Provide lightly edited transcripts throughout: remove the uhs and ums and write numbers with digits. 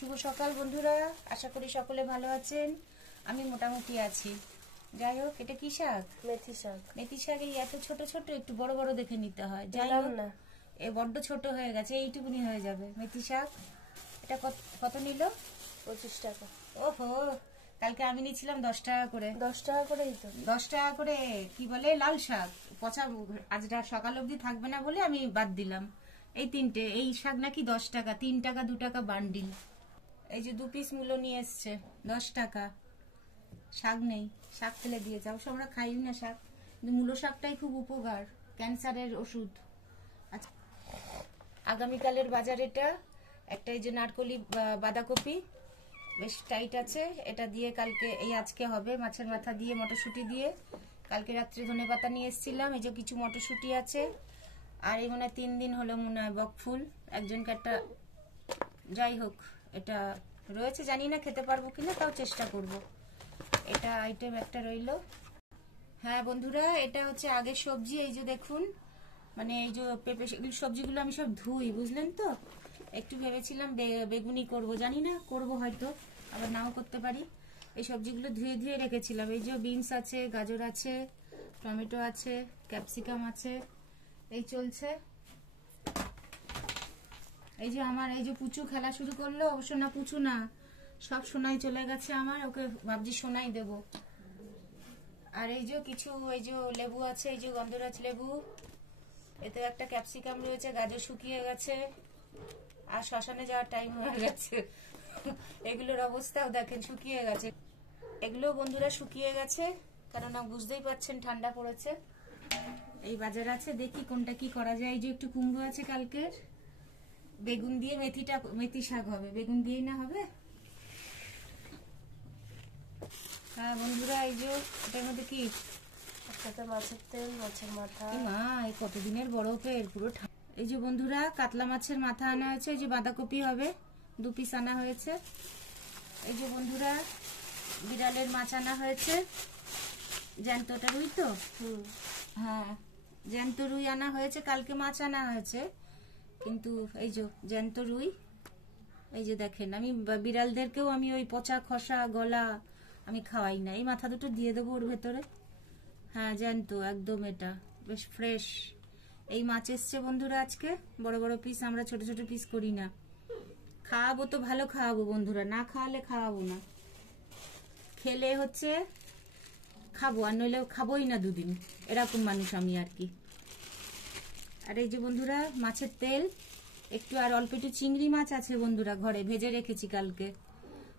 শুভ সকাল বন্ধুরা, আশা করি সকলে ভালো আছেন। আমি মোটামুটি আছি। যাই হোক, এটা কি শাক? মেথি শাক। মেথি শাক এই এত ছোট ছোট, একটু বড় বড় দেখে নিতে হয়। যাই হোক না, এ বড্ড ছোট হয়ে গেছে, এইটুকুনি হয়ে যাবে মেথি শাক। এটা কত নিল? 25 টাকা। ওহো, কালকে আমি নিয়েছিলাম 10 টাকা করে। 10 টাকা করেই তো। 10 টাকা করে কি বলে লাল শাক, পচা। আজ সকাল অবধি থাকবে না বলে আমি বাদ দিলাম। এই তিনটে, এই শাক নাকি 10 টাকা, 3 টাকা 2 টাকা বান্ডিল। এই যে 2 পিস মূলো নিয়ে এসছে 10 টাকা। শাক নেই, শাক ফেলে দিয়ে যাও, আমরা খাই না শাক, কিন্তু মূলো শাকটাই খুব উপকার, ক্যান্সারের ওষুধ। আচ্ছা, আগামীকালের বাজার এটা। একটা এই যে নারকলি বাঁধাকপি বেশ টাইট আছে, এটা দিয়ে কালকে আজকে হবে মাছের মাথা দিয়ে মটরশুঁটি দিয়ে। কালকে রাত্রে ধনেপাতা নিয়ে এসেছিলাম, এই যে কিছু মটরশুঁটি আছে। আর এই মনে হয় 3 দিন হলো মনে হয় বকফুল, একজনকে একটা, যাই হোক এটা রয়েছে, জানি না খেতে পারবো কিনা, তাও চেষ্টা করব। এটা আইটেম একটা রইলো। হ্যাঁ বন্ধুরা, এটা হচ্ছে আগের সবজি। এই যে দেখুন, মানে এই যে পেঁপে সবজিগুলো আমি সব ধুই, বুঝলেন তো। একটু ভেবেছিলাম বেগুনি করব, জানি না করব, হয়তো আবার নাও করতে পারি। এই সবজিগুলো ধুয়ে ধুয়ে রেখেছিলাম। এই যে বিনস আছে, গাজর আছে, টমেটো আছে, ক্যাপসিকাম আছে, এই চলছে। এই যে আমার এই যে পুচু খেলা শুরু করলো, অবশ্য না পুচু না, সব সোনাই চলে গেছে আমার, ওকে ভাবছি সোনাই দেব। আর এই যে কিছু এই যে লেবু আছে, এই যে গন্ধরাজ লেবু, এতে একটা ক্যাপসিকাম রয়েছে, গাজর শুকিয়ে গেছে, আর শ্মশানে যাওয়ার টাইম হয়ে গেছে। এগুলোর অবস্থাও দেখেন, শুকিয়ে গেছে। এগুলো বন্ধুরা শুকিয়ে গেছে, কেননা বুঝতেই পারছেন ঠান্ডা পড়েছে। এই বাজার আছে, দেখি কোনটা কি করা যায়। এই যে একটু কুমড়ো আছে কালকের, বেগুন দিয়ে মেথি শাক হবে, বেগুন দিয়েই না হবে। হ্যাঁ বন্ধুরা, এই যে এটার মধ্যে কি? একসাথে মাছের তেল, মাছের মাথা। মা, এই কতদিনের বড় পেট পুরো। এই যে বন্ধুরা, কাতলা মাছের মাথা আনা হয়েছে। এই যে বাঁধাকপি হবে, 2 পিস আনা হয়েছে। এই যে বন্ধুরা, বিড়ালের মাছ আনা হয়েছে, জ্যান্তটা রুই তো। হ্যাঁ, জ্যান্ত রুই আনা হয়েছে, কালকে মাছ আনা হয়েছে, কিন্তু এই যে জ্যান্ত রুই। এই যে দেখেন, আমি বিড়ালদেরকেও আমি ওই পচা খসা গলা আমি খাওয়াই না। এই মাথা দুটো দিয়ে দেবো ওর ভেতরে। হ্যাঁ, জ্যান্ত একদম, এটা বেশ ফ্রেশ। এই মাছ এসছে বন্ধুরা আজকে, বড় বড় পিস, আমরা ছোট ছোট পিস করি না। খাওয়াবো তো ভালো খাওয়াবো বন্ধুরা, না খাওয়ালে খাওয়াবো না। খেলে হচ্ছে খাবো, আর নইলে খাবোই না 2 দিন, এরকম মানুষ আমি আর কি। আর এই যে বন্ধুরা, মাছের তেল একটু, আর অল্প একটু চিংড়ি মাছ আছে বন্ধুরা ঘরে, ভেজে রেখেছি কালকে।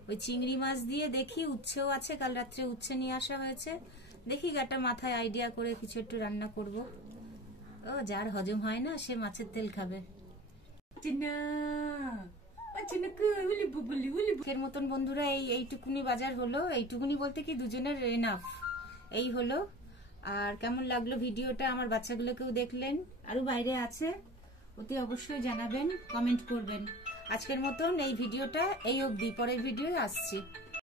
ওই চিংড়ি মাছ দিয়ে দেখি, উচ্ছেও আছে, কাল রাত্রে উচ্ছে নিয়ে আসা হয়েছে, দেখি একটা মাথায় আইডিয়া করে কিছু একটু রান্না করব। ও যার হজম হয় না, সে মাছের তেল খাবে। এর মতন বন্ধুরা এইটুকুনি বাজার হলো। এইটুকুনি বলতে কি, দুজনের এনাফ। এই হলো। আর কেমন লাগলো ভিডিওটা? আমার বাচ্চাগুলোকেও দেখলেন, আরো বাইরে আছে, অতি অবশ্যই জানাবেন, কমেন্ট করবেন। আজকের মতন এই ভিডিওটা এই অবধি, পরের ভিডিও আসছি।